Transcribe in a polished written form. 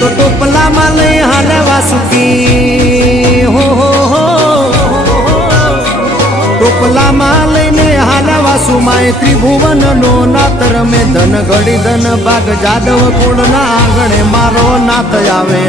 તો ટોપલામાં લઈ હાલે વાસુકી હો ટોપલામાં લઈને હાલે વાસુ માય ત્રિભુવન નો નાથ રમે ધન ઘડી ધન ભાગ જાદવ કુળ ના આંગણે મારો નાથ આવે